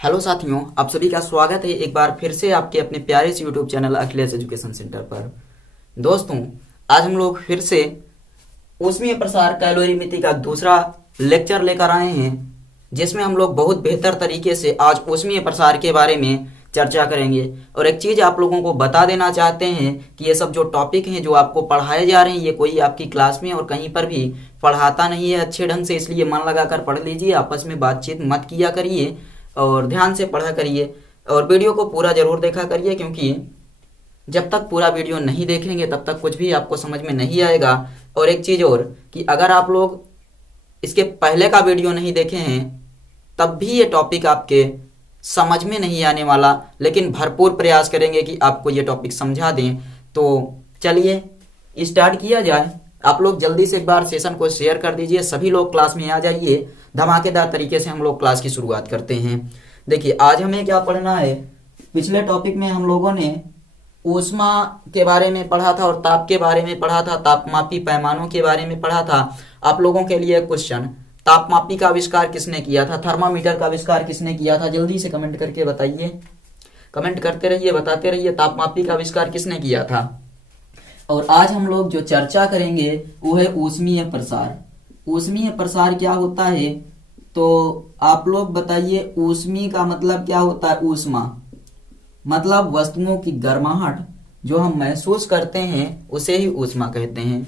Hello साथियों, आप सभी का स्वागत है एक बार फिर से आपके अपने प्यारे से YouTube channel Akhilesh education centre पर। दोस्तों, आज हम लोग फिर से ऊष्मीय प्रसार कैलोरीमिति का दूसरा लेक्चर लेकर आए हैं, जिसमें हम लोग बहुत बेहतर तरीके से आज ऊष्मीय प्रसार के बारे में चर्चा करेंगे। और एक चीज़ आप लोगों को बता देना चाहते हैं कि ये सब जो टॉपिक हैं जो आपको पढ़ाए जा रहे हैं, ये कोई आपकी क्लास में और कहीं पर भी पढ़ाता नहीं है अच्छे ढंग से, इसलिए मन लगाकर पढ़ लीजिए। आपस में बातचीत मत किया करिए और ध्यान से पढ़ा करिए और वीडियो को पूरा जरूर देखा करिए, क्योंकि जब तक पूरा वीडियो नहीं देखेंगे तब तक कुछ भी आपको समझ में नहीं आएगा। और एक चीज़ और कि अगर आप लोग इसके पहले का वीडियो नहीं देखे हैं तब भी ये टॉपिक आपके समझ में नहीं आने वाला, लेकिन भरपूर प्रयास करेंगे कि आपको ये टॉपिक समझा दें। तो चलिए स्टार्ट किया जाए। आप लोग जल्दी से एक बार सेशन को शेयर कर दीजिए, सभी लोग क्लास में आ जाइए। धमाकेदार तरीके से हम लोग क्लास की शुरुआत करते हैं। देखिए, आज हमें क्या पढ़ना है। पिछले टॉपिक में हम लोगों ने ऊष्मा के बारे में पढ़ा था और ताप के बारे में पढ़ा था, तापमापी पैमानों के बारे में पढ़ा था। आप लोगों के लिए क्वेश्चन, तापमापी का आविष्कार किसने किया था, थर्मामीटर का आविष्कार किसने किया था, जल्दी से कमेंट करके बताइए। कमेंट करते रहिए, बताते रहिए तापमापी का आविष्कार किसने किया था। और आज हम लोग जो चर्चा करेंगे वो है ऊष्मीय प्रसार। ऊष्मीय प्रसार क्या होता है, तो आप लोग बताइए। ऊष्मी का मतलब क्या होता है। ऊष्मा मतलब वस्तुओं की गर्माहट जो हम महसूस करते हैं उसे ही ऊष्मा कहते हैं।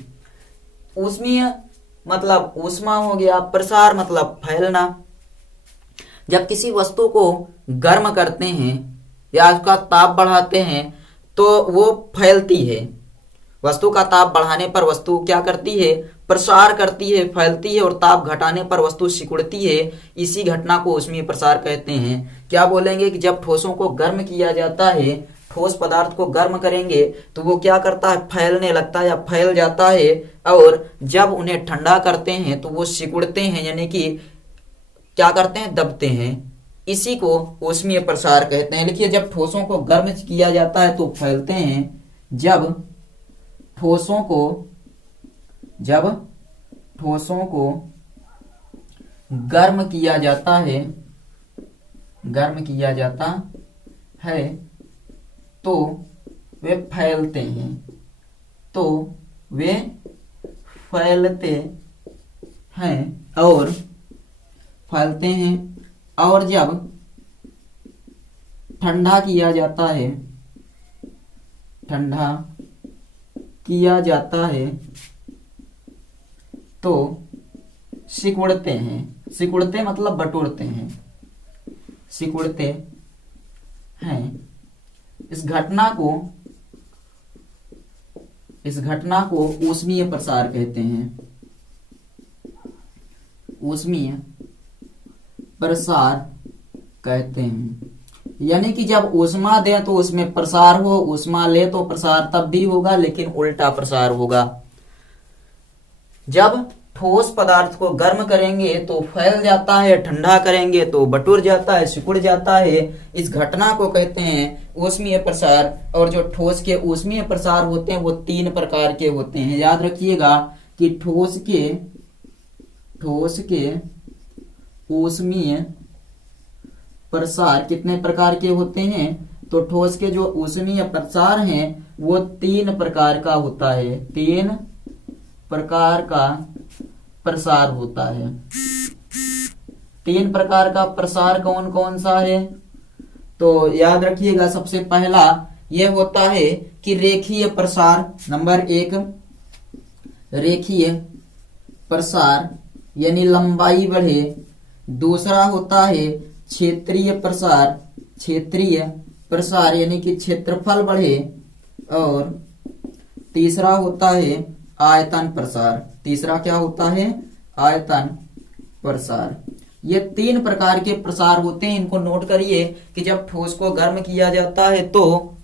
ऊष्मीय मतलब ऊष्मा हो गया, प्रसार मतलब फैलना। जब किसी वस्तु को गर्म करते हैं या उसका ताप बढ़ाते हैं तो वो फैलती है। वस्तु का ताप बढ़ाने पर वस्तु क्या करती है, प्रसार करती है, फैलती है, और ताप घटाने पर वस्तु सिकुड़ती है। इसी घटना को ऊष्मीय प्रसार कहते हैं। क्या बोलेंगे कि जब ठोसों को गर्म किया जाता है, ठोस पदार्थ को गर्म करेंगे तो वो क्या करता है, फैलने लगता है या फैल जाता है। और जब उन्हें ठंडा करते हैं तो वो सिकुड़ते हैं, यानी कि क्या करते हैं, दबते हैं। इसी को ऊष्मीय प्रसार कहते हैं। लिखिए, जब ठोसों को गर्म किया जाता है तो फैलते हैं। जब ठोसों को गर्म किया जाता है तो वे फैलते हैं। और जब ठंडा किया जाता है तो सिकुड़ते हैं। सिकुड़ते मतलब बटोरते हैं, सिकुड़ते हैं। इस घटना को ऊष्मीय प्रसार कहते हैं। ऊष्मीय प्रसार कहते हैं। यानी कि जब ऊष्मा दें तो उसमें प्रसार हो, ऊष्मा ले तो प्रसार तब भी होगा, लेकिन उल्टा प्रसार होगा। जब ठोस पदार्थ को गर्म करेंगे तो फैल जाता है, ठंडा करेंगे तो बटुर जाता है, सिकुड़ जाता है। इस घटना को कहते हैं ऊष्मीय प्रसार। और जो ठोस के ऊष्मीय प्रसार होते हैं वो 3 प्रकार के होते हैं। याद रखिएगा कि ठोस के ऊष्मीय प्रसार कितने प्रकार के होते हैं, तो ठोस के जो ऊष्मीय प्रसार हैं वो 3 प्रकार का होता है। 3 प्रकार का प्रसार होता है। 3 प्रकार का प्रसार कौन कौन सा है, तो याद रखिएगा। सबसे पहला यह होता है कि रेखीय प्रसार। नंबर 1 रेखीय प्रसार, यानी लंबाई बढ़े। दूसरा होता है क्षेत्रीय प्रसार, यानी कि क्षेत्रफल बढ़े। और तीसरा होता है आयतन प्रसार। तीसरा क्या होता है, आयतन प्रसार। ये 3 प्रकार के प्रसार होते हैं। इनको नोट करिए कि जब ठोस को गर्म किया जाता है तो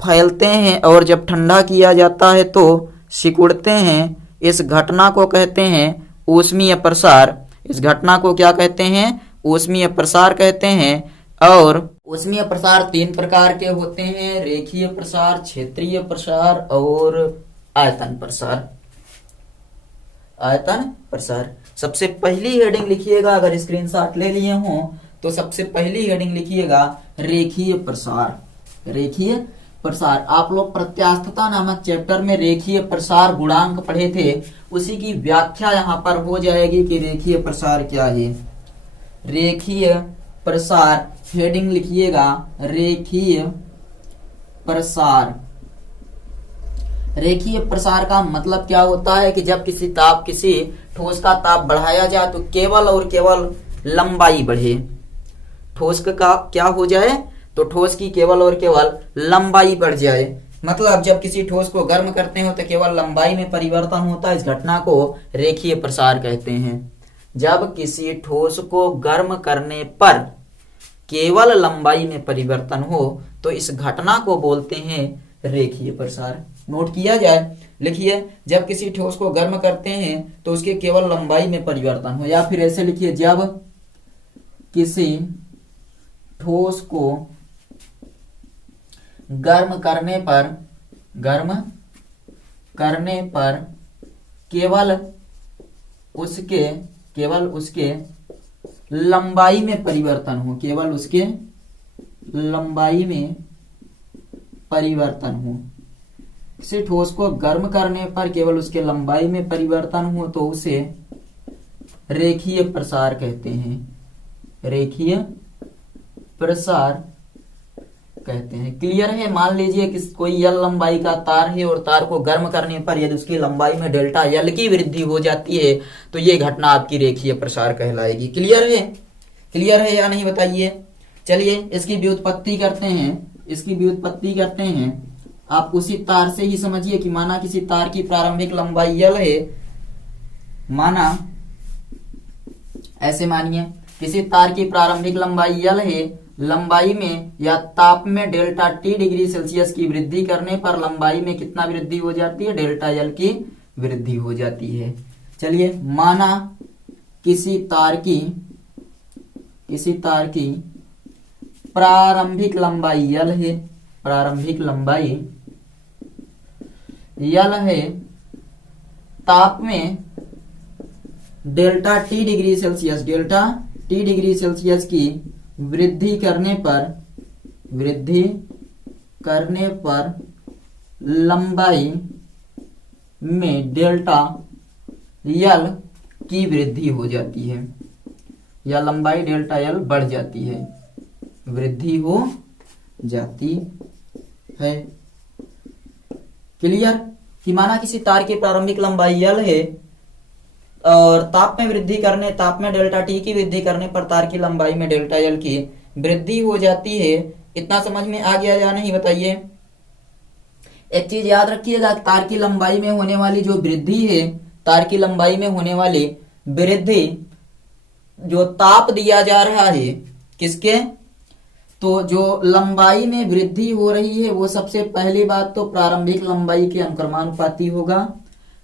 फैलते हैं और जब ठंडा किया जाता है तो सिकुड़ते हैं। इस घटना को कहते हैं ऊष्मीय प्रसार। इस घटना को क्या कहते हैं, ऊष्मीय प्रसार कहते हैं। और ऊष्मीय प्रसार 3 प्रकार के होते हैं, रेखीय प्रसार, क्षेत्रीय प्रसार और आयतन प्रसार। आयतन प्रसार सबसे पहली हेडिंग लिखिएगा, अगर स्क्रीनशॉट ले लिए हो तो सबसे पहली हेडिंग लिखिएगा रेखीय प्रसार। रेखीय प्रसार, आप लोग प्रत्यास्थता नामक चैप्टर में रेखीय प्रसार गुणांक पढ़े थे, उसी की व्याख्या यहाँ पर हो जाएगी कि रेखीय प्रसार क्या है। रेखीय प्रसार, हेडिंग लिखिएगा रेखीय प्रसार। रेखीय प्रसार का मतलब क्या होता है कि जब किसी ठोस का ताप बढ़ाया जाए तो केवल और केवल लंबाई बढ़े। ठोस का क्या हो जाए, तो ठोस की केवल और केवल लंबाई बढ़ जाए। मतलब जब किसी ठोस को गर्म करते हो तो केवल लंबाई में परिवर्तन होता है, इस घटना को रेखीय प्रसार कहते हैं। जब किसी ठोस को गर्म करने पर केवल लंबाई में परिवर्तन हो तो इस घटना को बोलते हैं रेखीय प्रसार। नोट किया जाए, लिखिए जब किसी ठोस को गर्म करते हैं तो उसके केवल लंबाई में परिवर्तन हो, या फिर ऐसे लिखिए जब किसी ठोस को गर्म करने पर केवल उसके लंबाई में परिवर्तन हो, केवल उसके लंबाई में परिवर्तन हो। किसी ठोस को गर्म करने पर केवल उसके लंबाई में परिवर्तन हो तो उसे रेखीय प्रसार कहते हैं। रेखीय प्रसार कहते हैं। क्लियर है? मान लीजिए कि कोई यल लंबाई का तार है और तार को गर्म करने पर यदि उसकी लंबाई में डेल्टा यल की वृद्धि हो जाती है तो ये घटना आपकी रेखीय प्रसार कहलाएगी। क्लियर है? क्लियर है या नहीं बताइए। चलिए इसकी व्युत्पत्ति करते हैं। आप उसी तार से ही समझिए कि माना किसी तार की प्रारंभिक लंबाई यल है, ऐसे मानिए किसी तार की प्रारंभिक लंबाई यल है, लंबाई में या ताप में डेल्टा टी डिग्री सेल्सियस की वृद्धि करने पर लंबाई में कितना वृद्धि हो जाती है, डेल्टा यल की वृद्धि हो जाती है। चलिए माना किसी तार की प्रारंभिक लंबाई यल है, प्रारंभिक लंबाई यल है, ताप में डेल्टा टी डिग्री सेल्सियस की वृद्धि करने पर लंबाई में डेल्टा यल की वृद्धि हो जाती है, या लंबाई डेल्टा यल बढ़ जाती है, वृद्धि हो जाती है। क्लियर? कि माना किसी तार की प्रारंभिक लंबाई यल है और ताप में डेल्टा टी की वृद्धि करने पर तार की लंबाई में डेल्टा यल की वृद्धि हो जाती है। इतना समझ में आ गया या नहीं बताइए। एक चीज याद रखिएगा, तार की लंबाई में होने वाली जो वृद्धि है, तार की लंबाई में होने वाली वृद्धि जो ताप दिया जा रहा है किसके, तो जो लंबाई में वृद्धि हो रही है वो सबसे पहली बात तो प्रारंभिक लंबाई के अनुक्रमानुपाती होगा,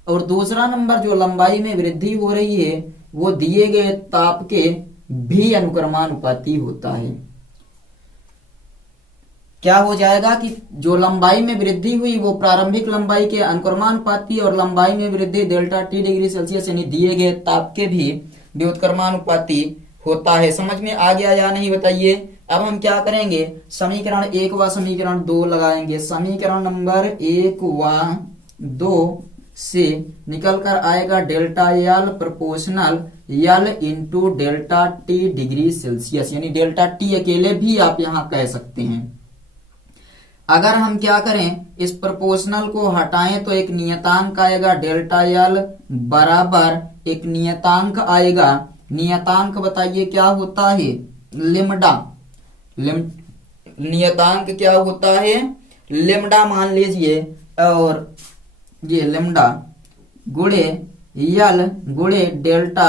और दूसरा नंबर जो लंबाई में वृद्धि हो रही है वो दिए गए ताप के भी अनुक्रमानुपाती होता है। क्या हो जाएगा कि जो लंबाई में वृद्धि हुई वो प्रारंभिक लंबाई के अनुक्रमानुपाती और लंबाई में वृद्धि डेल्टा टी डिग्री सेल्सियस यानी दिए गए ताप के भी व्युत्क्रमानुपाती होता है। समझ में आ गया या नहीं बताइए। अब हम क्या करेंगे, समीकरण 1 व समीकरण 2 लगाएंगे। समीकरण नंबर 1 व 2 से निकल कर आएगा delta L proportional L into delta T degree Celsius, यानी डेल्टा टी अकेले भी आप यहां कह सकते हैं। अगर हम क्या करें, इस प्रोपोर्शनल को हटाएं तो एक नियतांक आएगा डेल्टा यल बराबर एक नियतांक आएगा। नियतांक बताइए क्या होता है, लिम्डा। नियतांक क्या होता है, लिम्डा मान लीजिए, और ये लिम्डा गुणे यल गुणे डेल्टा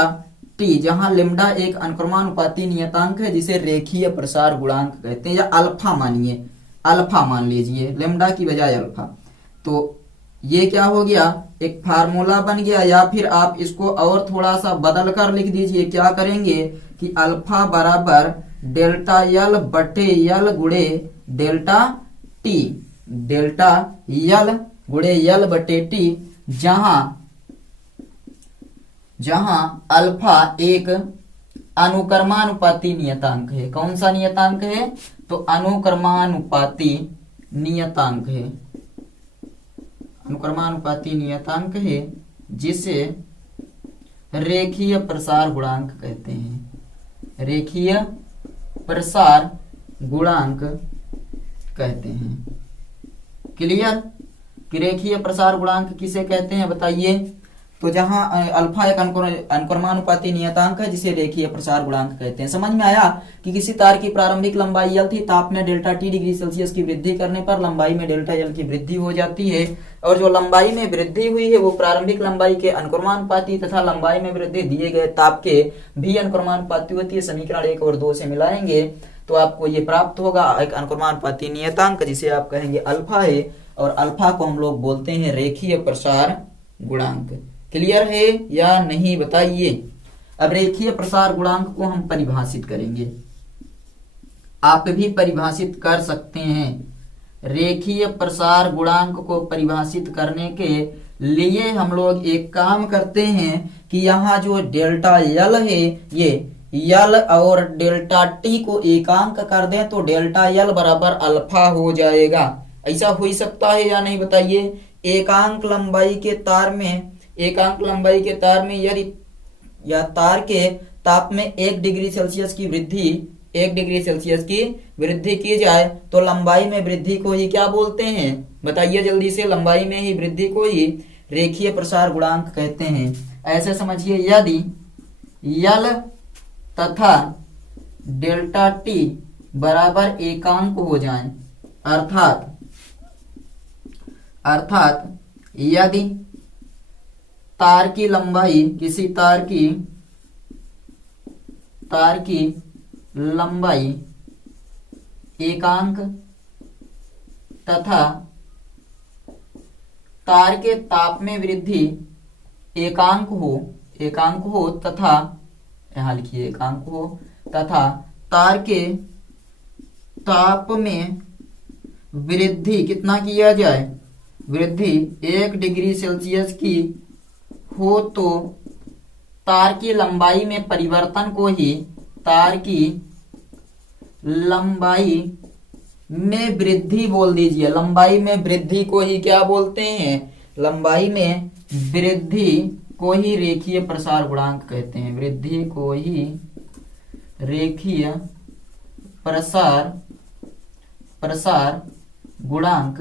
टी, जहां लिम्डा एक अनुक्रमानुपाती नियतांक है जिसे रेखीय प्रसार गुणांक कहते हैं, या अल्फा मानिए, अल्फा मान लीजिए लिम्डा की बजाय अल्फा। तो ये क्या हो गया, एक फार्मूला बन गया, या फिर आप इसको और थोड़ा सा बदल कर लिख दीजिए। क्या करेंगे कि अल्फा बराबर डेल्टा यल बटे यल गुणे डेल्टा टी, डेल्टा यल गुणे यल बटे टी, जहां अल्फा एक अनुक्रमानुपाती नियतांक है। कौन सा नियतांक है? तो अनुक्रमानुपाती नियतांक है। अनुक्रमानुपाती नियतांक है जिसे रेखीय प्रसार गुणांक कहते हैं। रेखीय प्रसार गुणांक कहते हैं। क्लियर? कि रेखीय प्रसार गुणांक किसे कहते हैं बताइए? तो जहां अल्फा एक अनुक्रमानुपाती नियतांक है जिसे रेखीय प्रसार गुणांक कहते हैं। समझ में आया कि किसी तार की प्रारंभिक लंबाई L थी, ताप में डेल्टा T डिग्री सेल्सियस की वृद्धि करने पर लंबाई में डेल्टा L की वृद्धि हो जाती है, और जो लंबाई में वृद्धि हुई है वो प्रारंभिक लंबाई के अनुक्रमानुपाती तथा लंबाई में वृद्धि दिए गए ताप के भी अनुक्रमानुपाती होती है। समीकरण 1 और 2 से मिलाएंगे तो आपको ये प्राप्त होगा एक अनुक्रमानुपाती नियतांक जिसे आप कहेंगे अल्फा है, और अल्फा को हम लोग बोलते हैं रेखीय प्रसार गुणांक। क्लियर है या नहीं बताइए? अब रेखीय प्रसार गुणांक को हम परिभाषित करेंगे। आप भी परिभाषित कर सकते हैं। रेखीय प्रसार गुणांक को परिभाषित करने के लिए हम लोग एक काम करते हैं कि यहाँ जो डेल्टा L है ये L और डेल्टा T को एकांक कर दें तो डेल्टा L बराबर अल्फा हो जाएगा। ऐसा हो ही सकता है या नहीं बताइए? एकांक लंबाई के तार में यदि या तार के ताप में 1 डिग्री सेल्सियस की वृद्धि की जाए तो लंबाई में वृद्धि को ही क्या बोलते हैं? बताइए जल्दी से। लंबाई में ही वृद्धि को ही रेखीय प्रसार गुणांक कहते हैं। ऐसे समझिए, यदि L तथा डेल्टा T बराबर एकांक हो जाएं, अर्थात यदि तार की लंबाई किसी तार की लंबाई एकांक तथा तार के ताप में वृद्धि एकांक हो तथा यहां लिखिए एकांक हो तथा तार के ताप में वृद्धि कितना किया जाए? वृद्धि 1 डिग्री सेल्सियस की हो तो तार की लंबाई में परिवर्तन को ही तार की लंबाई में वृद्धि बोल दीजिए। लंबाई में वृद्धि को ही क्या बोलते हैं? लंबाई में वृद्धि को ही रेखीय प्रसार गुणांक कहते हैं। वृद्धि को ही रेखीय प्रसार गुणांक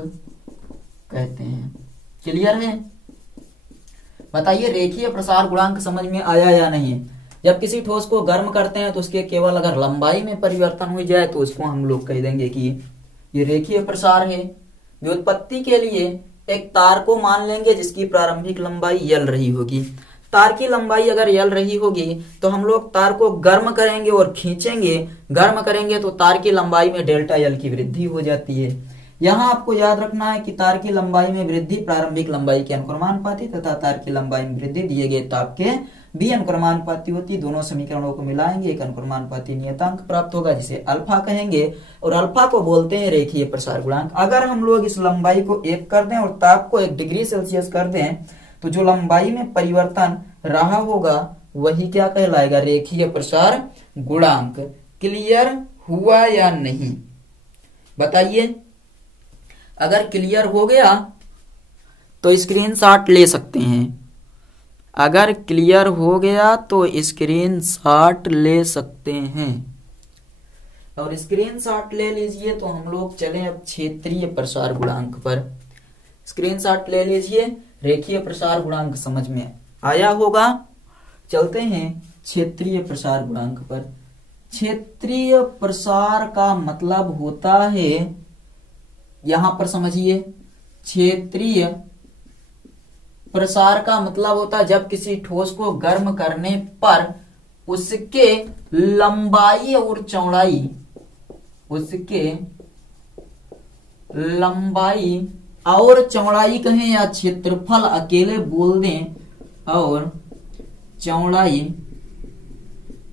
कहते हैं। क्लियर है? बताइए रेखीय प्रसार गुणांक समझ में आया या नहीं? जब किसी ठोस को गर्म करते हैं तो उसके केवल अगर लंबाई में परिवर्तन हो जाए तो उसको हम लोग कह देंगे कि ये रेखीय प्रसार है। व्युत्पत्ति के लिए एक तार को मान लेंगे जिसकी प्रारंभिक लंबाई L रही होगी। तार की लंबाई अगर L रही होगी तो हम लोग तार को गर्म करेंगे और खींचेंगे। गर्म करेंगे तो तार की लंबाई में डेल्टा L की वृद्धि हो जाती है। यहाँ आपको याद रखना है कि तार की लंबाई में वृद्धि प्रारंभिक लंबाई के अनुक्रमानुपाती तथा तार की लंबाई में वृद्धि दिए गए ताप के भी अनुक्रमानुपाती होती। दोनों समीकरणों को मिलाएंगे एक अनुक्रमानुपाती नियतांक प्राप्त होगा जिसे अल्फा कहेंगे, और अल्फा को बोलते हैं रेखीय प्रसार गुणांक। अगर हम लोग इस लंबाई को 1 कर दें और ताप को 1 डिग्री सेल्सियस कर दें तो जो लंबाई में परिवर्तन रहा होगा वही क्या कहलाएगा? रेखीय प्रसार गुणांक। क्लियर हुआ या नहीं बताइए? अगर क्लियर हो गया तो स्क्रीनशॉट ले सकते हैं। अगर क्लियर हो गया तो स्क्रीनशॉट ले सकते हैं, और स्क्रीनशॉट ले लीजिए। तो हम लोग चलें अब क्षेत्रीय प्रसार गुणांक पर। स्क्रीनशॉट ले लीजिए। रेखीय प्रसार गुणांक समझ में आया होगा। चलते हैं क्षेत्रीय प्रसार गुणांक पर। क्षेत्रीय प्रसार का मतलब होता है, यहां पर समझिए, क्षेत्रीय प्रसार का मतलब होता है जब किसी ठोस को गर्म करने पर उसके लंबाई और चौड़ाई, कहें या क्षेत्रफल अकेले बोल दें, और चौड़ाई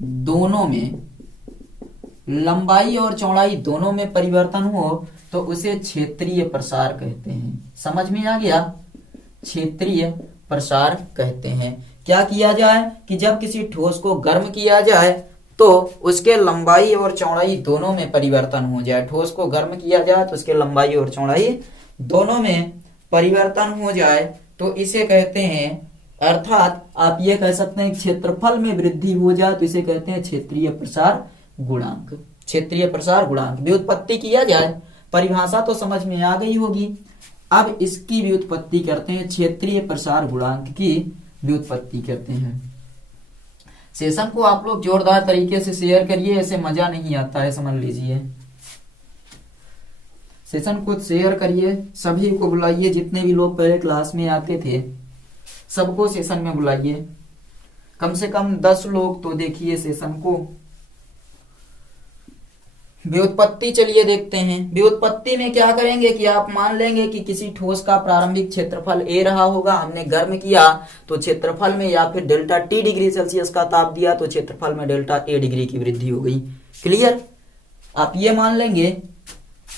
दोनों में, लंबाई और चौड़ाई दोनों में परिवर्तन हो तो उसे क्षेत्रीय प्रसार कहते हैं। समझ में आ गया? क्षेत्रीय प्रसार कहते हैं। क्या किया जाए कि जब किसी ठोस को गर्म किया जाए तो उसके लंबाई और चौड़ाई दोनों में परिवर्तन हो जाए, ठोस को गर्म किया जाए तो उसके लंबाई और चौड़ाई दोनों में परिवर्तन हो जाए तो इसे कहते हैं, अर्थात आप ये कह सकते हैं क्षेत्रफल में वृद्धि हो जाए तो इसे कहते हैं क्षेत्रीय प्रसार गुणांक। क्षेत्रीय प्रसार गुणांक व्युत्पत्ति किया जाए, परिभाषा तो समझ में आ गई होगी। अब इसकी व्युत्पत्ति करते हैं, क्षेत्रीय प्रसार गुणांक की व्युत्पत्ति करते हैं। सेशन को आप लोग जोरदार तरीके से शेयर करिए, ऐसे मजा नहीं आता है, समझ लीजिए। सेशन को शेयर करिए, सभी को बुलाइए, जितने भी लोग पहले क्लास में आते थे सबको सेशन में बुलाइए, कम से कम 10 लोग तो देखिए सेशन को। व्युत्पत्ति चलिए देखते हैं। व्युत्पत्ति में क्या करेंगे कि आप मान लेंगे कि किसी ठोस का प्रारंभिक क्षेत्रफल ए रहा होगा, हमने गर्म किया तो क्षेत्रफल में या फिर डेल्टा टी डिग्री सेल्सियस का ताप दिया तो क्षेत्रफल में डेल्टा ए डिग्री की वृद्धि हो गई। क्लियर? आप ये मान लेंगे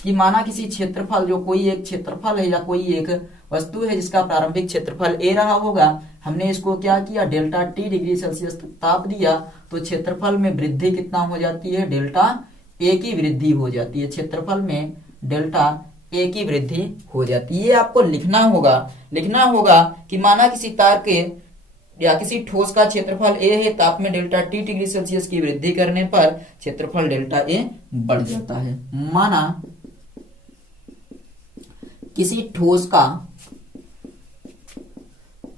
कि माना किसी क्षेत्रफल, जो कोई एक क्षेत्रफल है या कोई एक वस्तु है जिसका प्रारंभिक क्षेत्रफल ए रहा होगा, हमने इसको क्या किया, डेल्टा टी डिग्री सेल्सियस तक ताप दिया तो क्षेत्रफल में वृद्धि कितना हो जाती है, डेल्टा ए की वृद्धि हो जाती है। क्षेत्रफल में डेल्टा ए की वृद्धि हो जाती है। ये आपको लिखना होगा कि माना किसी तार के या किसी ठोस का क्षेत्रफल ए है, ताप में डेल्टा टी डिग्री सेल्सियस की वृद्धि करने पर क्षेत्रफल डेल्टा ए बढ़ जाता है। माना किसी ठोस का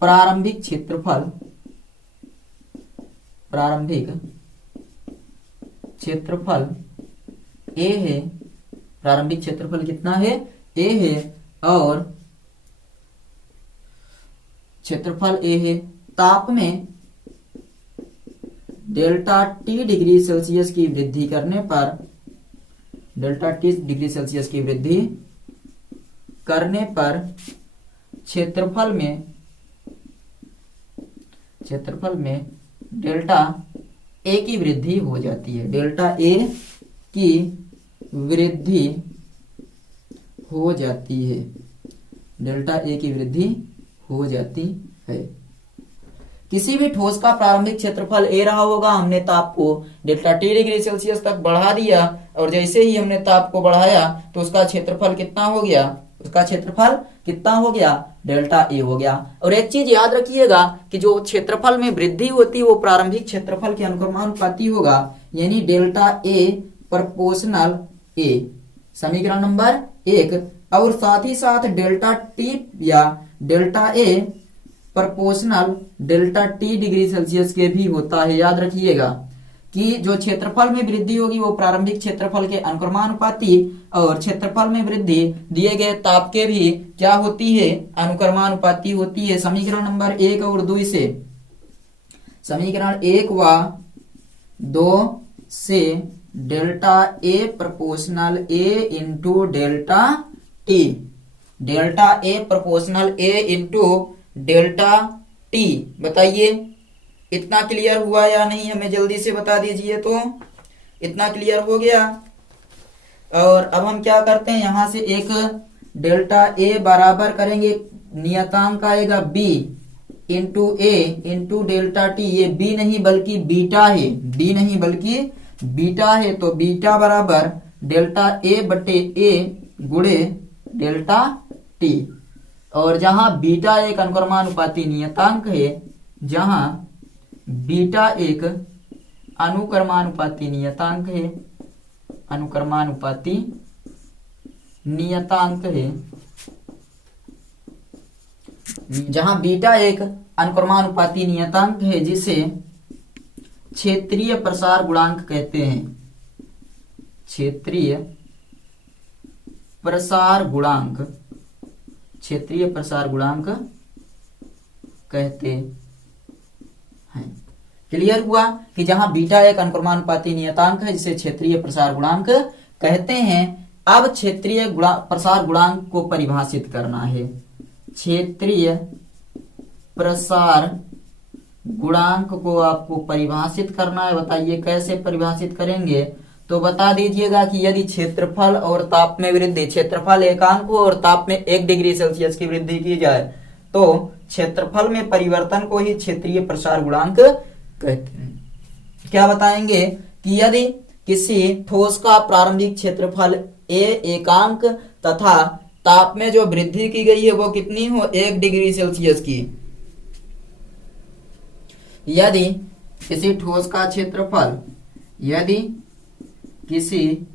प्रारंभिक क्षेत्रफल ए है, प्रारंभिक क्षेत्रफल कितना है, ए है, और क्षेत्रफल ए है, ताप में डेल्टा टी डिग्री सेल्सियस की वृद्धि करने पर, डेल्टा टी डिग्री सेल्सियस की वृद्धि करने पर क्षेत्रफल में डेल्टा ए की वृद्धि हो जाती है। डेल्टा ए की वृद्धि हो जाती है, डेल्टा ए की वृद्धि हो जाती है। किसी भी ठोस का प्रारंभिक क्षेत्रफल ए रहा होगा, हमने ताप को डेल्टा टी डिग्री सेल्सियस तक बढ़ा दिया और जैसे ही हमने ताप को बढ़ाया तो उसका क्षेत्रफल कितना हो गया, डेल्टा ए हो गया। और एक चीज याद रखिएगा कि जो क्षेत्रफल में वृद्धि होती है वो प्रारंभिक क्षेत्रफल के अनुक्रमानुपाती होगा, यानी डेल्टा ए प्रोपोर्शनल ए, समीकरण नंबर 1। और साथ ही साथ डेल्टा टी या delta A proportional delta T degree Celsius के भी होता है। याद रखिएगा कि जो क्षेत्रफल में वृद्धि होगी वो प्रारंभिक क्षेत्रफल के अनुक्रमानुपाती, और क्षेत्रफल में वृद्धि दिए गए ताप के भी क्या होती है, अनुक्रमानुपाती होती है। समीकरण नंबर 1 और 2 से, समीकरण 1 व 2 से delta A proportional A into delta T, delta A proportional A into delta T. बताइए इतना क्लियर हुआ या नहीं, हमें जल्दी से बता दीजिए। तो इतना क्लियर हो गया। और अब हम क्या करते हैं, यहां से एक डेल्टा ए बराबर करेंगे, नियतांक आएगा बी इंटू ए इंटू डेल्टा टी। ये बी नहीं बल्कि बीटा है, बी नहीं बल्कि बीटा है, तो बीटा बराबर डेल्टा ए बटे ए गुणे डेल्टा टी। और जहां बीटा एक अनुक्रमानुपाती नियतांक है, जहां बीटा एक अनुक्रमानुपाती नियतांक है, अनुक्रमानुपाती नियतांक है, जहां बीटा एक अनुक्रमानुपाती नियतांक है जिसे क्षेत्रीय प्रसार गुणांक कहते हैं, क्षेत्रीय प्रसार गुणांक, क्षेत्रीय प्रसार गुणांक कहते हैं। क्लियर हुआ कि जहां बीटा एक अनुक्रमानुपाती नियतांक है जिसे क्षेत्रीय प्रसार गुणांक कहते हैं। अब क्षेत्रीय प्रसार गुणांक को परिभाषित करना है। क्षेत्रीय प्रसार गुणांक को आपको परिभाषित करना है। बताइए कैसे परिभाषित करेंगे, तो बता दीजिएगा कि यदि क्षेत्रफल और ताप में वृद्धि, क्षेत्रफल एकांक हो और ताप में 1 डिग्री सेल्सियस की वृद्धि की जाए तो क्षेत्रफल में परिवर्तन को ही क्षेत्रीय प्रसार गुणांक कहते हैं। क्या बताएंगे कि यदि किसी ठोस का प्रारंभिक क्षेत्रफल ए एकांक तथा ताप में जो वृद्धि की गई है वो कितनी हो, 1 डिग्री सेल्सियस की। यदि किसी ठोस का क्षेत्रफल, यदि किसी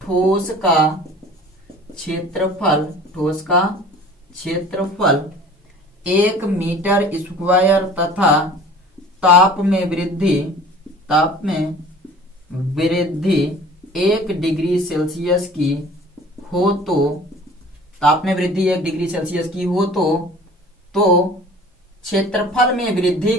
ठोस का क्षेत्रफल 1 मीटर स्क्वायर तथा ताप में वृद्धि 1 डिग्री सेल्सियस की हो तो, ताप में वृद्धि 1 डिग्री सेल्सियस की हो तो क्षेत्रफल में वृद्धि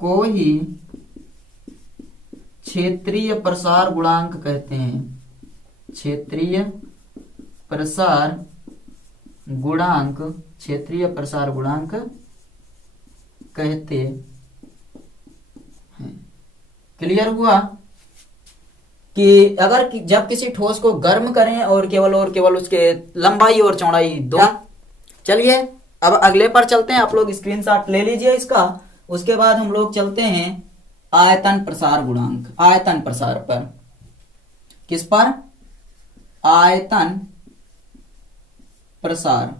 को ही क्षेत्रीय प्रसार गुणांक कहते हैं। क्षेत्रीय प्रसार गुणांक कहते हैं। क्लियर हुआ कि अगर जब किसी ठोस को गर्म करें और केवल उसके लंबाई और चौड़ाई दो। चलिए अब अगले पर चलते हैं, आप लोग स्क्रीनशॉट ले लीजिए इसका। उसके बाद हम लोग चलते हैं आयतन प्रसार गुणांक, आयतन प्रसार पर। किस पर? आयतन प्रसार।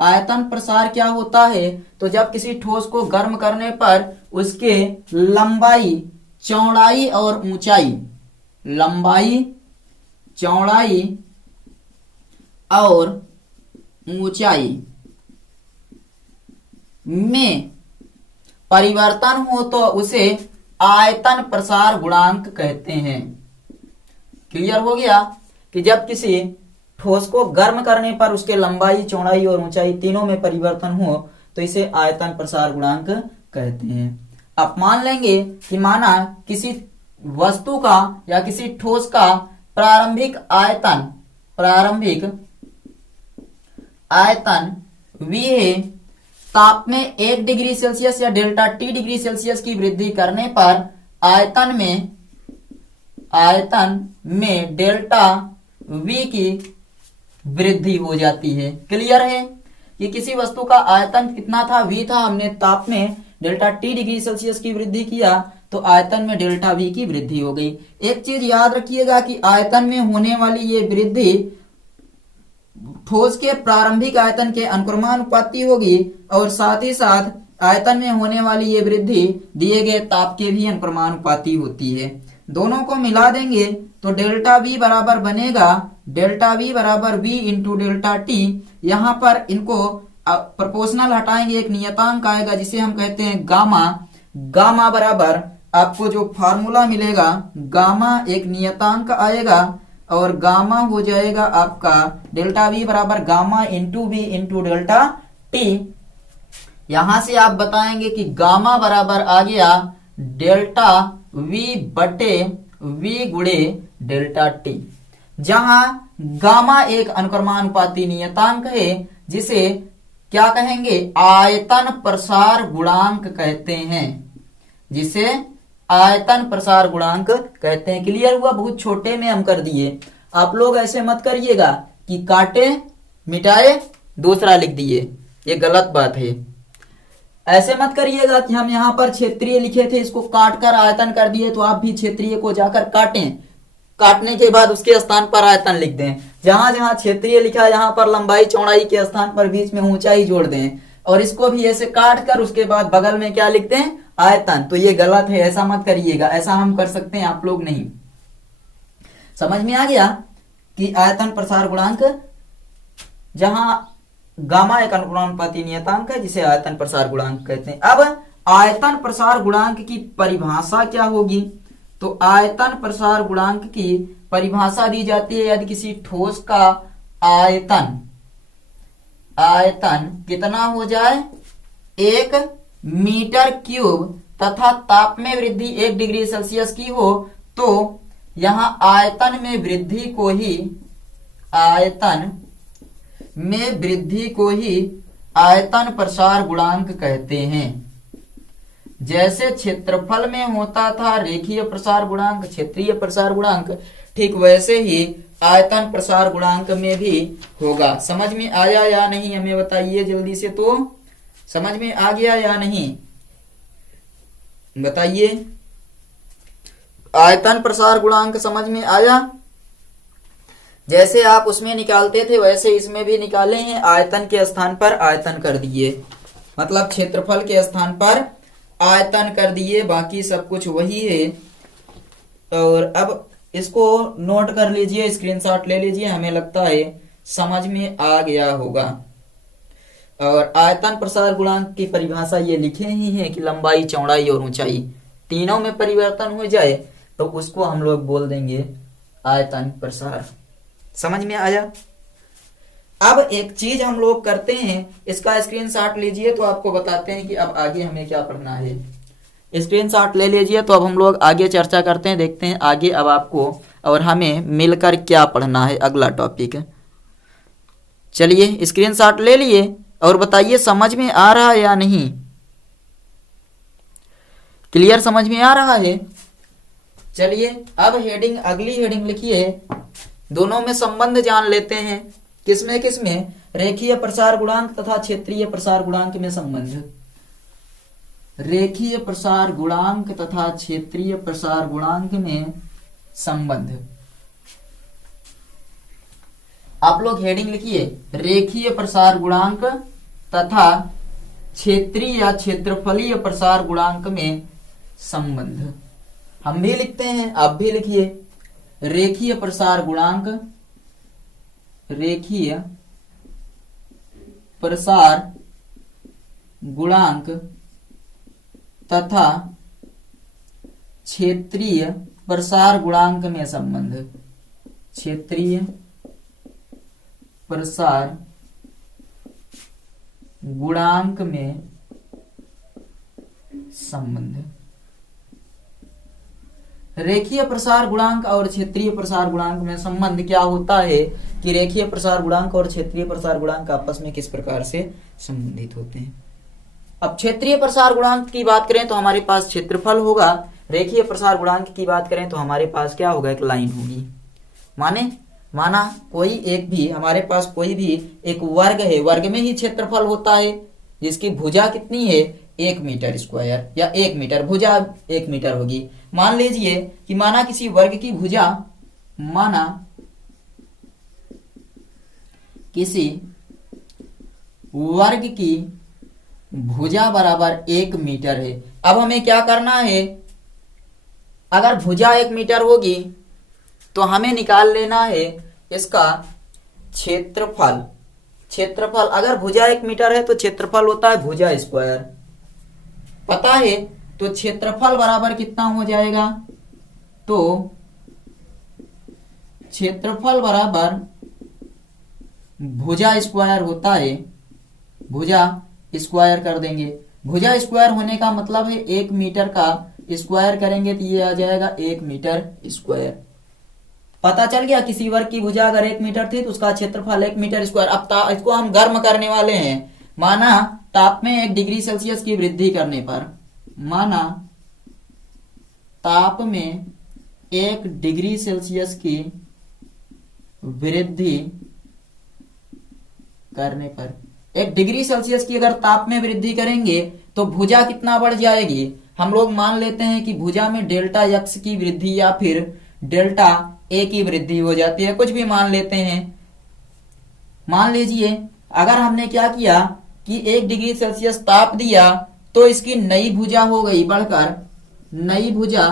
आयतन प्रसार क्या होता है? तो जब किसी ठोस को गर्म करने पर उसके लंबाई, चौड़ाई और ऊंचाई, लंबाई, चौड़ाई और ऊंचाई में परिवर्तन हो तो उसे आयतन प्रसार गुणांक कहते हैं। क्लियर हो गया कि जब किसी ठोस को गर्म करने पर उसके लंबाई, चौड़ाई और ऊंचाई तीनों में परिवर्तन हो तो इसे आयतन प्रसार गुणांक कहते हैं। अब मान लेंगे कि माना किसी वस्तु का या किसी ठोस का प्रारंभिक आयतन V है। ताप में 1 डिग्री सेल्सियस या डेल्टा T डिग्री सेल्सियस की वृद्धि करने पर आयतन में डेल्टा V की वृद्धि हो जाती है। क्लियर है कि किसी वस्तु का आयतन कितना था, V था, हमने ताप में डेल्टा T डिग्री सेल्सियस की वृद्धि किया तो आयतन में डेल्टा V की वृद्धि हो गई। एक चीज याद रखिएगा कि आयतन में होने वाली ये वृद्धि ठोस के प्रारंभिक आयतन के अनुक्रमानुपाती होगी और साथ ही साथ आयतन में होने वाली ये वृद्धि दिए गए ताप के भी अनुक्रमानुपाती होती है। दोनों को मिला देंगे तो डेल्टा V बराबर बनेगा, डेल्टा V बराबर V इंटू डेल्टा T। यहाँ पर इनको प्रोपोर्शनल हटाएंगे, एक नियतांक आएगा जिसे हम कहते हैं गामा। गामा बराबर आपको जो फार्मूला मिलेगा, गामा एक नियतांक आएगा और गामा हो जाएगा आपका डेल्टा V बराबर gamma into V into delta T। यहां से आप बताएंगे कि गामा बराबर आ गया डेल्टा V बटे V गुणे डेल्टा T, जहां गामा एक अनुक्रमानुपाती नियतांक है जिसे क्या कहेंगे? आयतन प्रसार गुणांक कहते हैं, जिसे आयतन प्रसार गुणांक कहते हैं। क्लियर हुआ? बहुत छोटे में हम कर दिए। आप लोग ऐसे मत करिएगा कि काटे मिटाए दूसरा लिख दिए, ये गलत बात है। ऐसे मत करिएगा कि हम यहाँ पर क्षेत्रीय लिखे थे, इसको काट कर आयतन कर दिए, तो आप भी क्षेत्रीय को जाकर काटें, काटने के बाद उसके स्थान पर आयतन लिख दें। जहां जहां क्षेत्रीय लिखा है यहाँ पर लंबाई चौड़ाई के स्थान पर बीच में ऊंचाई जोड़ दें और इसको भी ऐसे काट कर उसके बाद बगल में क्या लिख दें? आयतन। तो ये गलत है, ऐसा मत करिएगा। ऐसा हम कर सकते हैं, आप लोग नहीं। समझ में आ गया कि आयतन प्रसार गुणांक, जहां गामा एक अनुक्रमानुपाती नियतांक है जिसे आयतन प्रसार गुणांक कहते हैं। अब आयतन प्रसार गुणांक की परिभाषा क्या होगी? तो आयतन प्रसार गुणांक की परिभाषा दी जाती है यदि किसी ठोस का आयतन कितना हो जाए? 1 मीटर क्यूब तथा ताप में वृद्धि 1 डिग्री सेल्सियस की हो तो यहां आयतन में वृद्धि को ही आयतन प्रसार गुणांक कहते हैं। जैसे क्षेत्रफल में होता था रेखीय प्रसार गुणांक, क्षेत्रीय प्रसार गुणांक, ठीक वैसे ही आयतन प्रसार गुणांक में भी होगा। समझ में आया या नहीं हमें बताइए जल्दी से, तो समझ में आ गया या नहीं बताइए। आयतन प्रसार गुणांक समझ में आया। जैसे आप उसमें निकालते थे वैसे इसमें भी निकाले हैं। आयतन के स्थान पर आयतन कर दिए, मतलब क्षेत्रफल के स्थान पर आयतन कर दिए, बाकी सब कुछ वही है। और अब इसको नोट कर लीजिए, स्क्रीनशॉट ले लीजिए, हमें लगता है समझ में आ गया होगा। और आयतन प्रसार गुणांक की परिभाषा ये लिखे ही है कि लंबाई, चौड़ाई और ऊंचाई तीनों में परिवर्तन हो जाए तो उसको हम लोग बोल देंगे आयतन प्रसार। समझ में आया। अब एक चीज हम लोग करते हैं, इसका स्क्रीनशॉट लीजिए तो आपको बताते हैं कि अब आगे हमें क्या पढ़ना है। स्क्रीनशॉट ले लीजिए तो अब हम लोग आगे चर्चा करते हैं, देखते हैं आगे अब आपको और हमें मिलकर क्या पढ़ना है, अगला टॉपिक। चलिए स्क्रीनशॉट ले लिए और बताइए समझ में आ रहा है या नहीं। क्लियर, समझ में आ रहा है। चलिए अब हेडिंग, अगली हेडिंग लिखिए, दोनों में संबंध जान लेते हैं। किसमें किसमें? रेखीय प्रसार गुणांक तथा क्षेत्रीय प्रसार गुणांक में संबंध। रेखीय प्रसार गुणांक तथा क्षेत्रीय प्रसार गुणांक में संबंध। आप लोग हेडिंग लिखिए, रेखीय प्रसार गुणांक तथा क्षेत्रीय या क्षेत्रफलीय प्रसार गुणांक में संबंध। हम भी लिखते हैं, आप भी लिखिए, रेखीय प्रसार गुणांक, रेखीय प्रसार गुणांक तथा क्षेत्रीय प्रसार गुणांक में संबंध। क्षेत्रीय प्रसार गुणांक में संबंध। रेखीय प्रसार गुणांक और क्षेत्रीय प्रसार गुणांक में संबंध क्या होता है कि रेखीय प्रसार गुणांक और क्षेत्रीय प्रसार गुणांक आपस में किस प्रकार से संबंधित होते हैं। अब क्षेत्रीय प्रसार गुणांक की बात करें तो हमारे पास क्षेत्रफल होगा, रेखीय प्रसार गुणांक की बात करें तो हमारे पास क्या होगा, एक लाइन होगी। माना कोई एक भी, हमारे पास कोई भी एक वर्ग है, वर्ग में ही क्षेत्रफल होता है, जिसकी भुजा कितनी है, 1 मीटर स्क्वायर या 1 मीटर, भुजा 1 मीटर होगी। मान लीजिए कि माना किसी वर्ग की भुजा, माना किसी वर्ग की भुजा बराबर 1 मीटर है। अब हमें क्या करना है, अगर भुजा 1 मीटर होगी तो हमें निकाल लेना है इसका क्षेत्रफल। क्षेत्रफल अगर भुजा 1 मीटर है तो क्षेत्रफल होता है भुजा स्क्वायर, पता है। तो क्षेत्रफल बराबर कितना हो जाएगा, तो क्षेत्रफल बराबर भुजा स्क्वायर होता है, भुजा स्क्वायर कर देंगे। भुजा स्क्वायर होने का मतलब है 1 मीटर का स्क्वायर करेंगे तो ये आ जाएगा 1 मीटर स्क्वायर। पता चल गया, किसी वर्ग की भुजा अगर 1 मीटर थी तो उसका क्षेत्रफल 1 मीटर स्क्वायर। अब इसको हम गर्म करने वाले हैं। माना ताप में 1 डिग्री सेल्सियस की वृद्धि करने पर, माना ताप में 1 डिग्री सेल्सियस की वृद्धि करने पर, 1 डिग्री सेल्सियस की अगर ताप में वृद्धि करेंगे तो भुजा कितना बढ़ जाएगी। हम लोग मान लेते हैं कि भुजा में डेल्टा एक्स की वृद्धि या फिर डेल्टा ए की वृद्धि हो जाती है, कुछ भी मान लेते हैं। मान लीजिए अगर हमने क्या किया कि 1 डिग्री सेल्सियस ताप दिया तो इसकी नई भुजा हो गई बढ़कर, नई भुजा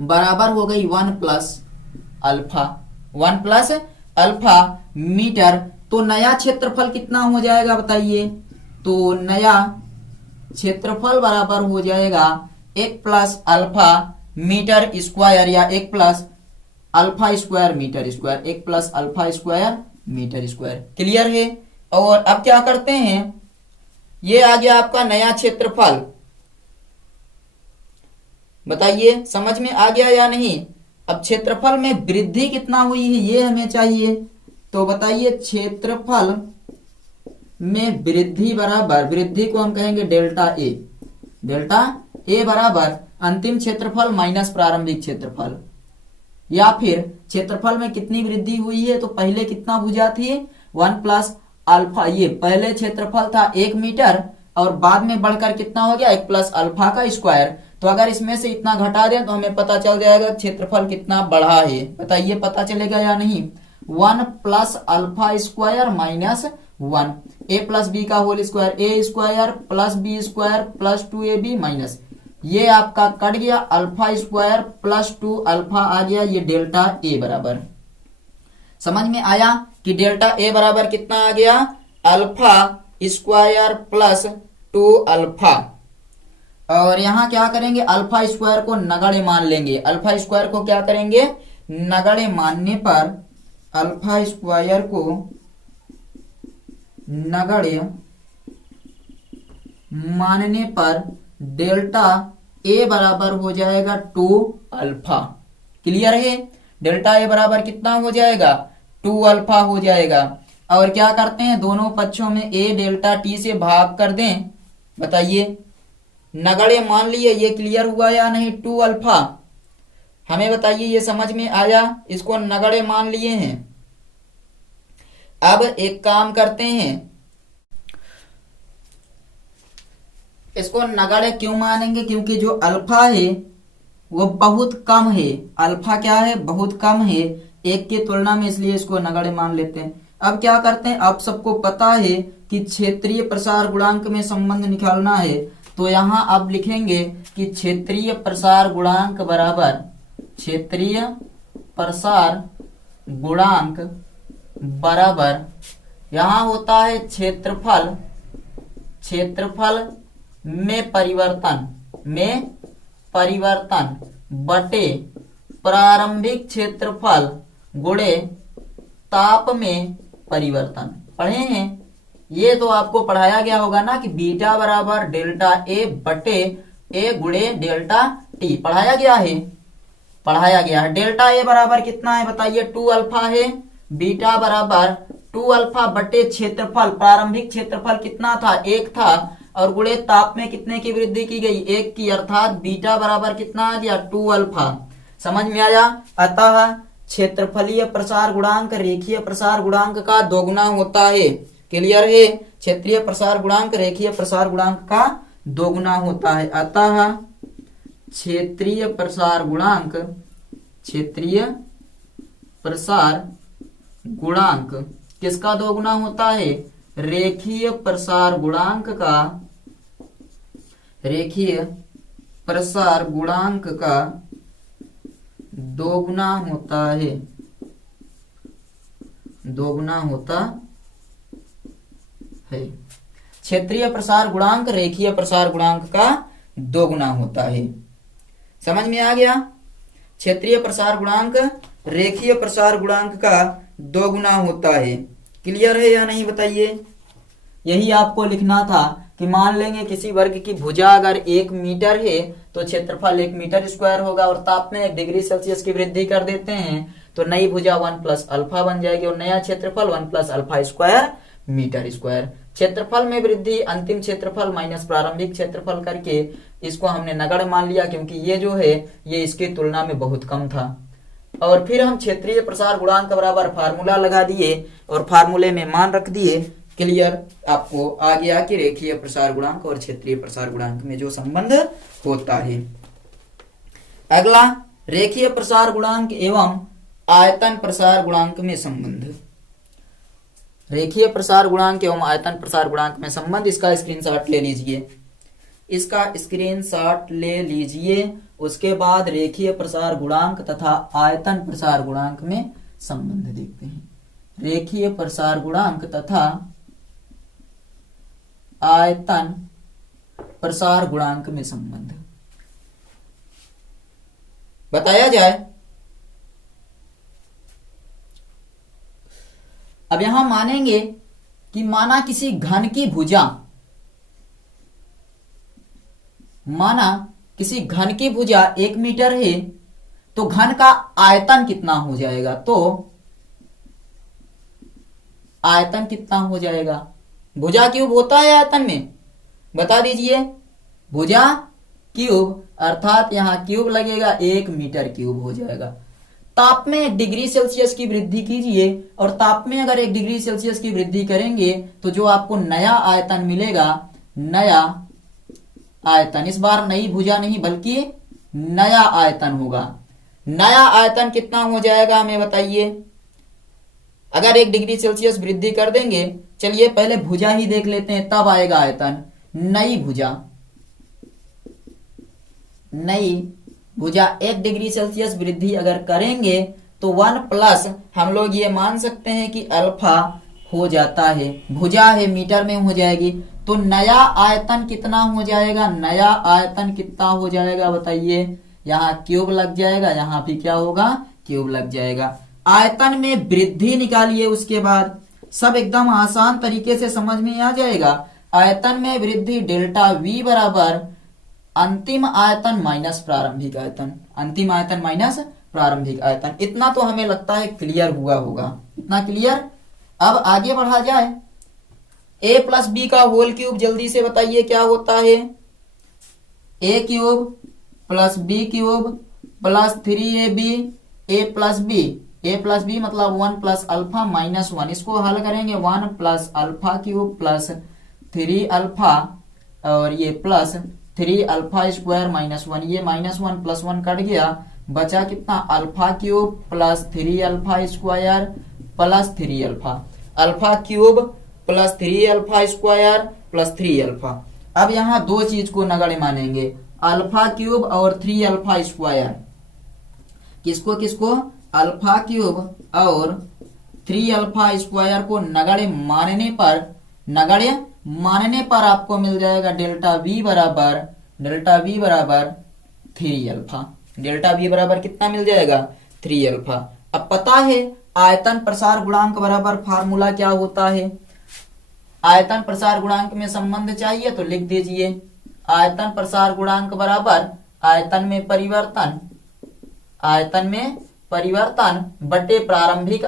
बराबर हो गई 1 plus alpha, 1 plus alpha metre. तो नया क्षेत्रफल कितना हो जाएगा बताइए, तो नया क्षेत्रफल बराबर हो जाएगा 1 प्लस अल्फा मीटर स्क्वायर या 1 plus alpha square metre square, 1 plus alpha square metre square. Clear है। और अब क्या करते हैं, ये आ गया आपका नया क्षेत्रफल। बताइए समझ में आ गया या नहीं। अब क्षेत्रफल में वृद्धि कितना हुई है ये हमें चाहिए, तो बताइए क्षेत्रफल में वृद्धि बराबर, वृद्धि को हम कहेंगे डेल्टा ए, डेल्टा ए बराबर अंतिम क्षेत्रफल माइनस प्रारंभिक क्षेत्रफल, या फिर क्षेत्रफल में कितनी वृद्धि हुई है, तो पहले कितना भुजा थी 1 प्लस अल्फा, ये पहले क्षेत्रफल था 1 मीटर और बाद में बढ़कर कितना हो गया 1 प्लस अल्फा का स्क्वायर। तो अगर इसमें से इतना घटा दें तो हमें पता चल जाएगा क्षेत्रफल कितना बढ़ा है। बताइए पता चलेगा या नहीं। 1 plus alpha square minus 1, A plus B का whole square, A square plus B square plus 2ab minus, ये आपका कट गया, अल्फा स्क्वायर प्लस 2 अल्फा आ गया, ये डेल्टा ए बराबर। समझ में आया कि डेल्टा ए बराबर कितना आ गया, अल्फा स्क्वायर प्लस 2 अल्फा। और यहां क्या करेंगे, अल्फा स्क्वायर को नगण्य मान लेंगे। अल्फा स्क्वायर को क्या करेंगे, नगण्य मानने पर, अल्फा स्क्वायर को नगण्य मानने पर डेल्टा ए बराबर हो जाएगा 2 अल्फा। क्लियर है, डेल्टा ए बराबर कितना हो जाएगा 2 अल्फा हो जाएगा। और क्या करते हैं, दोनों पक्षों में ए डेल्टा टी से भाग कर दें। बताइए, नगण्य मान लिए, ये क्लियर हुआ या नहीं, 2 अल्फा। हमें बताइए ये समझ में आया, इसको नगण्य मान लिए हैं। अब एक काम करते हैं, इसको नगण्य क्यों मानेंगे, क्योंकि जो अल्फा है वो बहुत कम है। अल्फा क्या है, बहुत कम है 1 की तुलना में, इसलिए इसको नगण्य मान लेते हैं। अब क्या करते हैं, आप सबको पता है कि क्षेत्रीय प्रसार गुणांक में संबंध निकालना है, तो यहां अब लिखेंगे कि क्षेत्रीय प्रसार गुणांक बराबर, क्षेत्रीय प्रसार गुणांक बराबर, यहां होता है क्षेत्रफल, क्षेत्रफल में परिवर्तन बटे प्रारंभिक क्षेत्रफल गुणे ताप में परिवर्तन। पढ़े हैं ये, तो आपको पढ़ाया गया होगा ना कि बीटा बराबर डेल्टा ए बटे ए गुणे डेल्टा टी, पढ़ाया गया है, पढ़ाया गया है। डेल्टा ए बराबर कितना है बताइए, 2 अल्फा है, बीटा बराबर 2 अल्फा बटे क्षेत्रफल, प्रारंभिक क्षेत्रफल कितना था 1 था, और गुणे ताप में कितने की वृद्धि की गई 1 की, अर्थात बीटा बराबर कितना आ गया 2 अल्फा। समझ में आया। अतः क्षेत्रफलीय प्रसार गुणांक रेखीय प्रसार गुणांक का दोगुना होता है। क्लियर है, क्षेत्रीय प्रसार गुणांक रेखीय प्रसार गुणांक का दोगुना होता है। अतः क्षेत्रीय प्रसार गुणांक, क्षेत्रीय प्रसार गुणांक किसका दोगुना होता है, रेखीय प्रसार गुणांक का, रेखीय प्रसार गुणांक का दोगुना होता है, दोगुना होता है। क्षेत्रीय प्रसार गुणांक रेखीय प्रसार गुणांक का दोगुना होता है। समझ में आ गया, क्षेत्रीय प्रसार गुणांक रेखीय प्रसार गुणांक का दोगुना होता है। क्लियर है या नहीं बताइए। यही आपको लिखना था कि मान लेंगे किसी वर्ग की भुजा अगर 1 मीटर है तो क्षेत्रफल 1 मीटर स्क्वायर होगा, और ताप में 1 डिग्री सेल्सियस की वृद्धि कर देते हैं तो नई भुजा 1 प्लस अल्फा बन जाएगी, और नया क्षेत्रफल 1 plus alpha square metre square. क्षेत्रफल में वृद्धि अंतिम क्षेत्रफल माइनस प्रारंभिक क्षेत्रफल करके इसको हमने नगण्य मान लिया, क्योंकि ये जो है ये इसकी तुलना में बहुत कम था। और फिर हम क्षेत्रीय प्रसार गुणांक बराबर फार्मूला लगा दिए और फार्मूले में मान रख दिए। क्लियर, आपको आ गया कि रेखीय प्रसार गुणांक और क्षेत्रीय प्रसार गुणांक में जो संबंध होता है। अगला, रेखीय प्रसार गुणांक एवं आयतन प्रसार गुणांक में संबंध। रेखीय प्रसार गुणांक एवं आयतन प्रसार गुणांक में संबंध, इसका स्क्रीनशॉट ले लीजिए, इसका स्क्रीनशॉट ले लीजिए। उसके बाद रेखीय प्रसार गुणांक तथा आयतन प्रसार गुणांक में संबंध देखते हैं। रेखीय प्रसार गुणांक तथा आयतन प्रसार गुणांक में संबंध बताया जाए। अब यहां मानेंगे कि माना किसी घन की भुजा, माना किसी घन की भुजा 1 मीटर है तो घन का आयतन कितना हो जाएगा, तो आयतन कितना हो जाएगा। भुजा क्यूब होता है आयतन में, बता दीजिए। भुजा क्यूब अर्थात यहां क्यूब लगेगा 1 मीटर क्यूब हो जाएगा। ताप में 1 डिग्री सेल्सियस की वृद्धि कीजिए और ताप में अगर 1 डिग्री सेल्सियस की वृद्धि करेंगे तो जो आपको नया आयतन मिलेगा, नया आयतन, इस बार नई भुजा नहीं बल्कि नया आयतन होगा। नया आयतन कितना हो जाएगा हमें बताइए। अगर 1 डिग्री सेल्सियस वृद्धि कर देंगे, चलिए पहले भुजा ही देख लेते हैं तब आएगा आयतन। नई भुजा, नई भुजा 1 डिग्री सेल्सियस वृद्धि अगर करेंगे तो 1 प्लस हम लोग ये मान सकते हैं कि अल्फा हो जाता है। भुजा है मीटर में हो जाएगी, तो नया आयतन कितना हो जाएगा, नया आयतन कितना हो जाएगा बताइए। यहाँ क्यूब लग जाएगा, यहाँ भी क्या होगा, क्यूब लग जाएगा। आयतन में वृद्धि निकालिए, उसके बाद सब एकदम आसान तरीके से समझ में आ जाएगा। आयतन में वृद्धि डेल्टा V बराबर अंतिम आयतन माइनस प्रारंभिक आयतन, अंतिम आयतन माइनस प्रारंभिक आयतन। इतना तो हमें लगता है क्लियर हुआ होगा, इतना क्लियर। अब आगे बढ़ा जाए। a प्लस बी का होल क्यूब, जल्दी से बताइए क्या होता है। a cube plus B cube plus 3ab a plus B मतलब 1 प्लस अल्फा माइनस 1। इसको हल करेंगे 1 plus alpha cube plus 3 alpha और ये प्लस 3 अल्फा स्क्वायर माइनस 1। ये माइनस 1 प्लस 1 कट गया, बचा कितना, alpha cube plus 3 alpha square plus 3 alpha, alpha cube plus 3 alpha square plus 3 alpha. अब यहाँ दो चीज को नगण्य मानेंगे, अल्फा क्यूब और 3 अल्फा स्क्वायर। किसको किसको, अल्फा क्यूब और 3 अल्फा स्क्वायर को नगण्य मानने पर आपको मिल जाएगा डेल्टा V बराबर 3 अल्फा। डेल्टा V बराबर कितना मिल जाएगा, 3 अल्फा। अब पता है आयतन प्रसार गुणांक बराबर फार्मूला क्या होता है। आयतन प्रसार गुणांक में संबंध चाहिए तो लिख दीजिए, आयतन प्रसार गुणांक बराबर आयतन में परिवर्तन बटे प्रारंभिक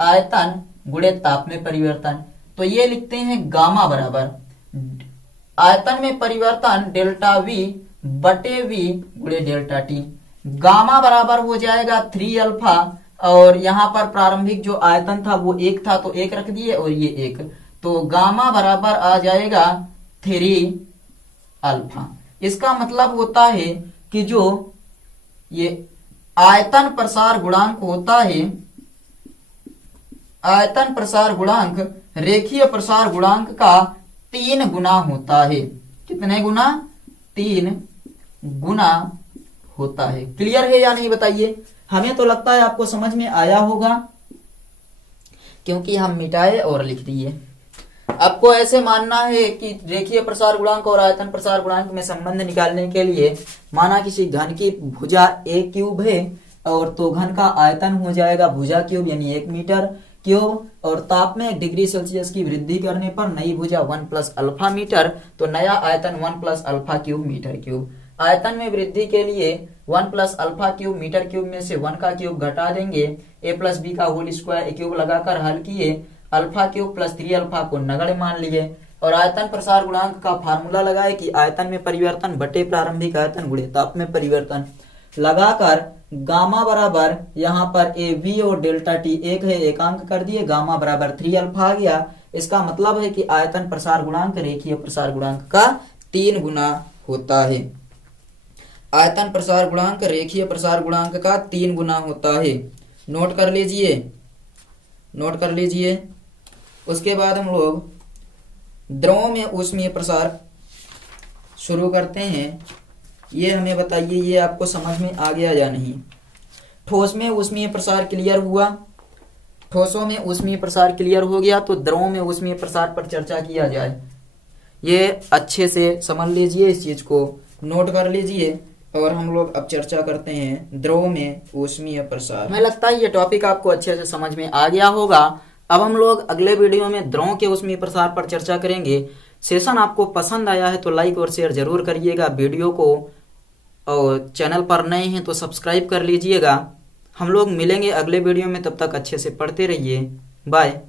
आयतन गुणे ताप में परिवर्तन। तो ये लिखते हैं गामा बराबर आयतन में परिवर्तन डेल्टा V बटे V गुणे डेल्टा T। गामा बराबर हो जाएगा 3 अल्फा और यहाँ पर प्रारंभिक जो आयतन था वो 1 था तो 1 रख दिए और ये 1, तो गामा बराबर आ जाएगा 3 अल्फा। इसका मतलब होता है कि जो ये आयतन प्रसार गुणांक होता है, आयतन प्रसार गुणांक रेखीय प्रसार गुणांक का 3 गुना होता है। कितने गुना, 3 गुना होता है। क्लियर है या नहीं बताइए। हमें तो लगता है आपको समझ में आया होगा क्योंकि हम मिटाए और लिख दिए। आपको ऐसे मानना है कि रेखीय प्रसार गुणांक और आयतन प्रसार गुणांक में संबंध निकालने के लिए माना किसी घन की भुजा a क्यूब है और तो घन का आयतन हो जाएगा भुजा क्यूब यानी 1 मीटर क्यूब, और ताप में 1 डिग्री सेल्सियस की वृद्धि करने पर नई भुजा 1 प्लस अल्फा मीटर, तो नया आयतन 1 plus alpha cube metre cube. आयतन में वृद्धि के लिए 1 plus alpha cube metre cube में से 1 का क्यूब घटा देंगे, a प्लस बी का होल स्क्वायर क्यूब लगाकर हल किए, अल्फा क्यूब प्लस 3 अल्फा को नगण्य मान लिए और आयतन प्रसार गुणांक का फार्मूला लगाए कि आयतन में परिवर्तन बटे प्रारंभिक आयतन गुणे ताप में परिवर्तन लगाकर गामा बराबर यहाँ पर ए वी और डेल्टा टी एक है, एकांक कर दिए, गामा बराबर 3 अल्फा आ गया। इसका मतलब है कि आयतन प्रसार गुणांक रेखीय प्रसार गुणांक का 3 गुना होता है। आयतन प्रसार गुणांक रेखीय प्रसार गुणांक का 3 गुना होता है। नोट कर लीजिए, नोट कर लीजिए। उसके बाद हम लोग द्रव में ऊष्मीय प्रसार शुरू करते हैं। ये हमें बताइए, ये आपको समझ में आ गया या नहीं। ठोस में ऊष्मीय प्रसार क्लियर हुआ, ठोसों में ऊष्मीय प्रसार क्लियर हो गया, तो द्रवों में ऊष्मीय प्रसार पर चर्चा किया जाए। ये अच्छे से समझ लीजिए, इस चीज को नोट कर लीजिए और हम लोग अब चर्चा करते हैं द्रव में ऊष्मीय प्रसार। हमें लगता है ये टॉपिक आपको अच्छे से समझ में आ गया होगा। अब हम लोग अगले वीडियो में द्रव के ऊष्मीय प्रसार पर चर्चा करेंगे। सेशन आपको पसंद आया है तो लाइक और शेयर जरूर करिएगा वीडियो को, और चैनल पर नए हैं तो सब्सक्राइब कर लीजिएगा। हम लोग मिलेंगे अगले वीडियो में, तब तक अच्छे से पढ़ते रहिए। बाय।